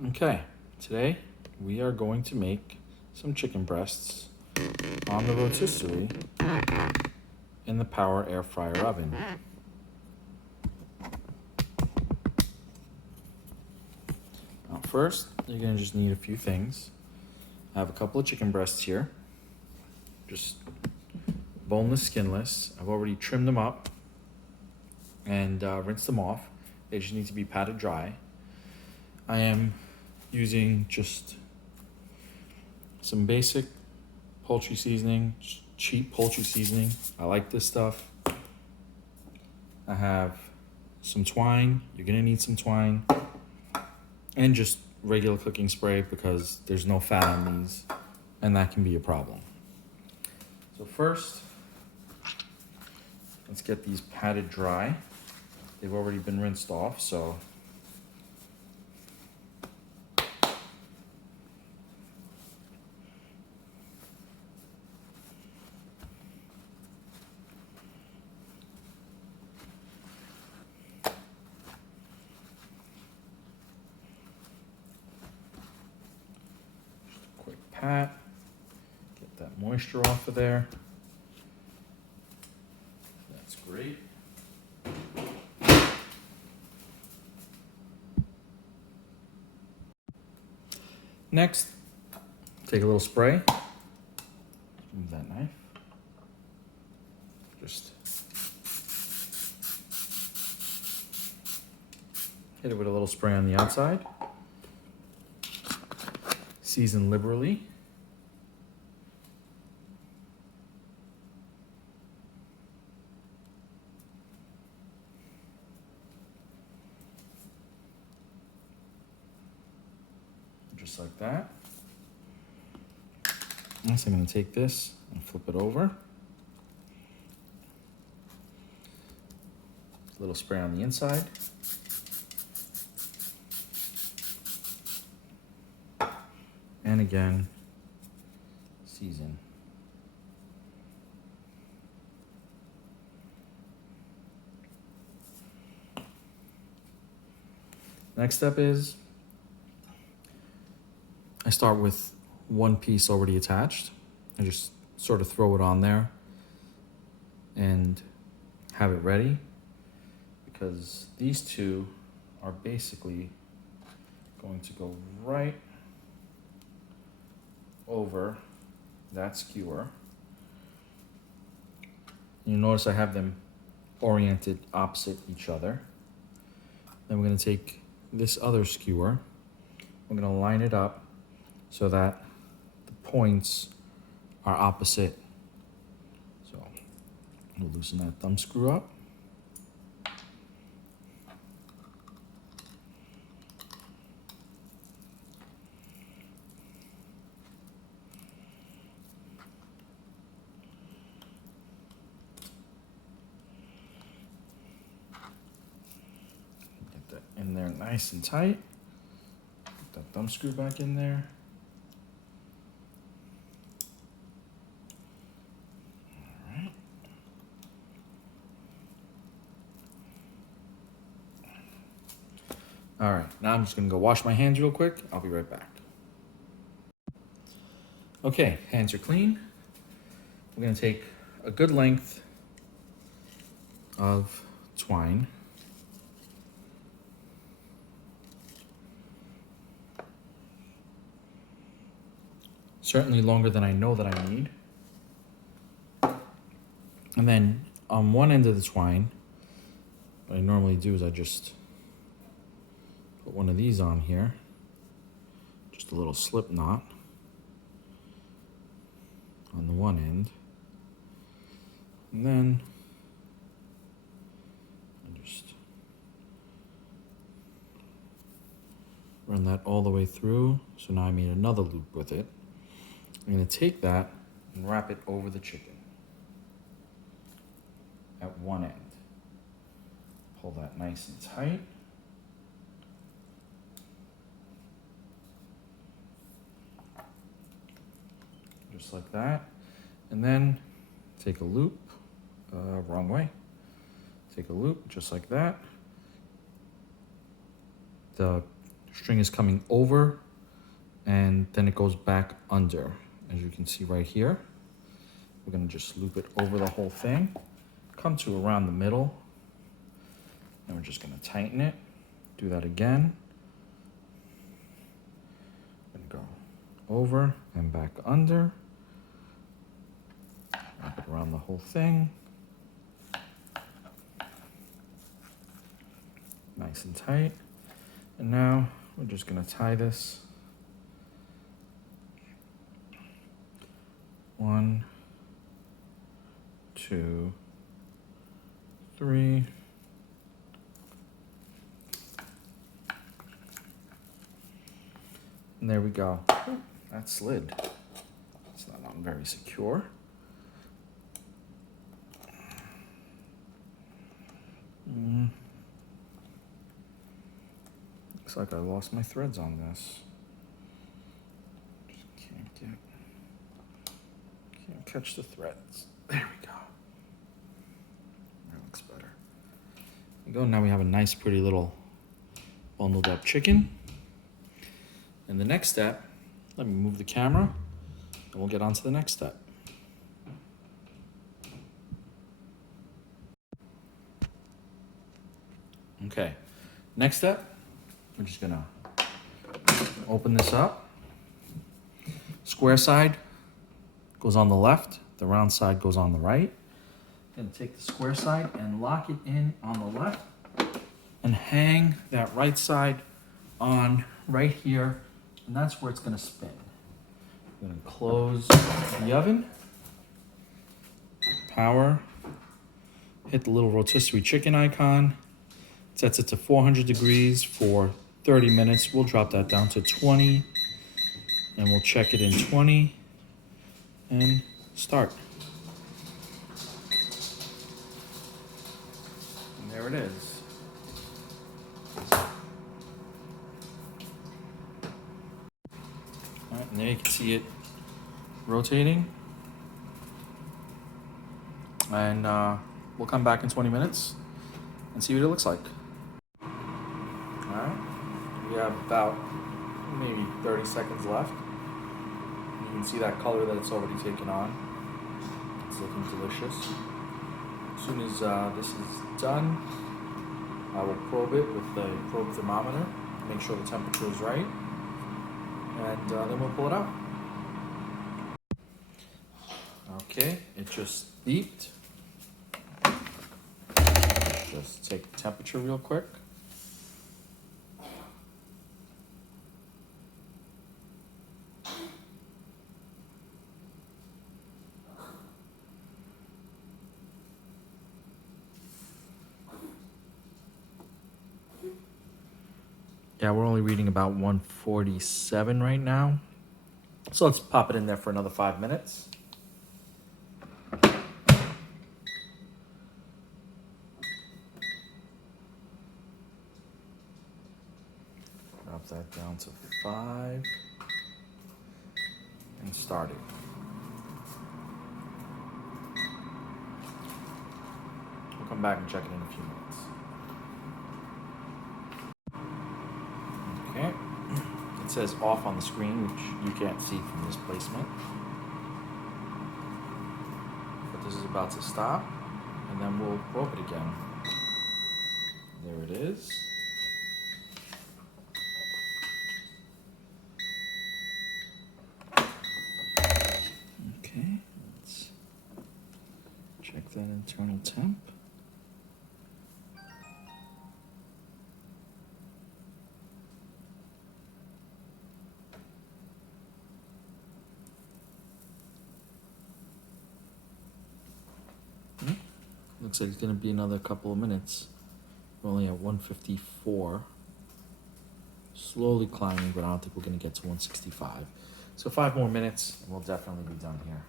Okay, today we are going to make some chicken breasts on the rotisserie in the Power Air Fryer Oven. Now first, you're gonna just need a few things. I have a couple of chicken breasts here, just boneless, skinless. I've already trimmed them up and rinsed them off. They just need to be patted dry. I am using just some basic poultry seasoning, cheap poultry seasoning. I like this stuff. I have some twine. You're gonna need some twine. And just regular cooking spray because there's no fat on these and that can be a problem. So first, let's get these patted dry. They've already been rinsed off, so quick pat, get that moisture off of there. That's great. Next, take a little spray. Move that knife. Just hit it with a little spray on the outside. Season liberally. Just like that. Next, I'm going to take this and flip it over. A little spray on the inside. And again, season. Next step is I start with one piece already attached. I just sort of throw it on there and have it ready because these two are basically going to go right over that skewer. You notice I have them oriented opposite each other. Then we're going to take this other skewer. We're going to line it up so that the points are opposite. So we'll loosen that thumb screw up. Get that in there nice and tight. Put that thumb screw back in there. All right, now I'm just gonna go wash my hands real quick. I'll be right back. Okay, hands are clean. We're gonna take a good length of twine. Certainly longer than I know that I need. And then on one end of the twine, what I normally do is I just put one of these on here, just a little slip knot on the one end. And then I just run that all the way through. So now I made another loop with it. I'm gonna take that and wrap it over the chicken at one end. Pull that nice and tight. Just like that. And then take a loop, wrong way. Take a loop just like that. The String is coming over and then it goes back under. As you can see right here, we're gonna just loop it over the whole thing, come to around the middle, and we're just gonna tighten it. Do that again. And go over and back under. Wrap it around the whole thing. Nice and tight. And now we're just gonna tie this. 1, 2, 3. And there we go. That slid. It's not very secure. Looks like I lost my threads on this. Just can't catch the threads. There we go. That looks better. There we go. Now we have a nice, pretty little bundled up chicken. And the next step, let me move the camera and we'll get on to the next step. Okay, next step, we're just gonna open this up. Square side goes on the left, the round side goes on the right. Gonna take the square side and lock it in on the left and hang that right side on right here, and that's where it's gonna spin. I'm gonna close the oven, power, hit the little rotisserie chicken icon, sets it to 400 degrees for 30 minutes. We'll drop that down to 20 and we'll check it in 20 and start. And there it is. All right, and there you can see it rotating. And we'll come back in 20 minutes and see what it looks like. All right, we have about maybe 30 seconds left. You can see that color that it's already taken on. It's looking delicious. As soon as this is done, I will probe it with the probe thermometer, make sure the temperature is right, and then we'll pull it out. Okay, it just beeped. Just take the temperature real quick. Yeah, we're only reading about 147 right now. So let's pop it in there for another 5 minutes. Drop that down to 5 and start it. We'll come back and check it in a few minutes. Okay, it says off on the screen, which you can't see from this placement. But this is about to stop, and then we'll probe it again. There it is. Okay, let's check that internal temp. Looks like it's going to be another couple of minutes. We're only at 154. Slowly climbing, but I don't think we're going to get to 165. So 5 more minutes, and we'll definitely be done here.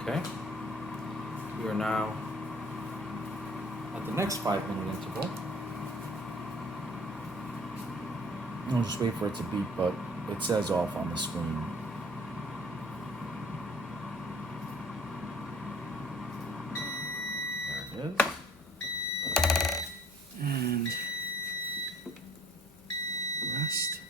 Okay, we are now at the next 5-minute interval. I'll just wait for it to beep, but it says off on the screen. There it is. And rest.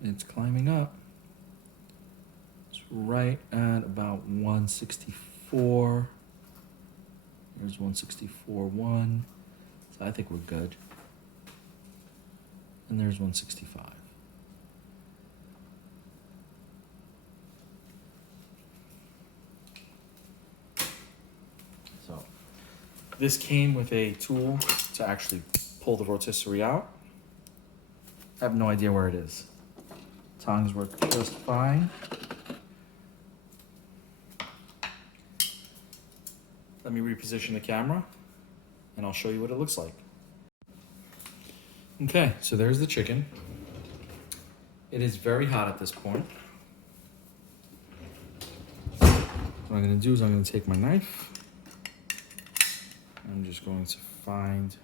It's climbing up. It's right at about 164. Here's 164.1. So I think we're good. And there's 165. So this came with a tool to actually pull the rotisserie out. I have no idea where it is. Tongs work just fine. Let me reposition the camera and I'll show you what it looks like. Okay, so there's the chicken. It is very hot at this point. What I'm gonna do is I'm gonna take my knife. I'm just going to find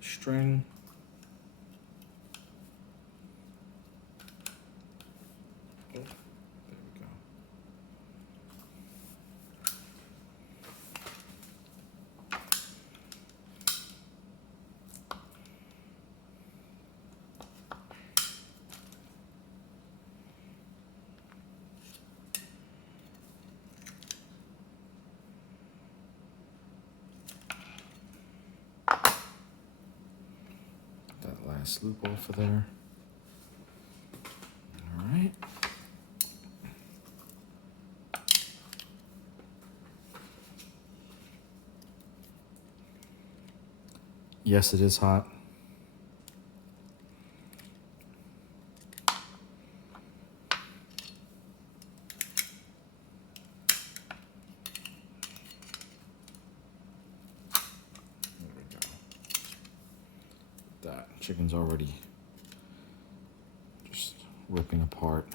string. Oh, there we go. That last loop off of there. All right. Yes, it is hot. There we go. That chicken's already just ripping apart.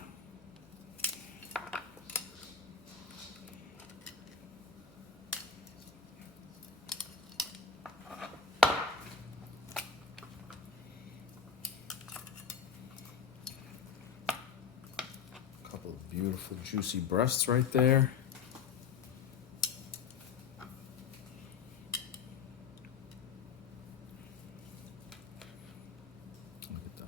Couple of beautiful juicy breasts right there. Look at that.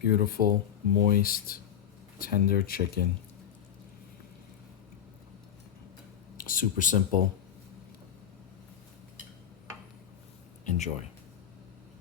Beautiful, moist, tender chicken. Super simple. Enjoy.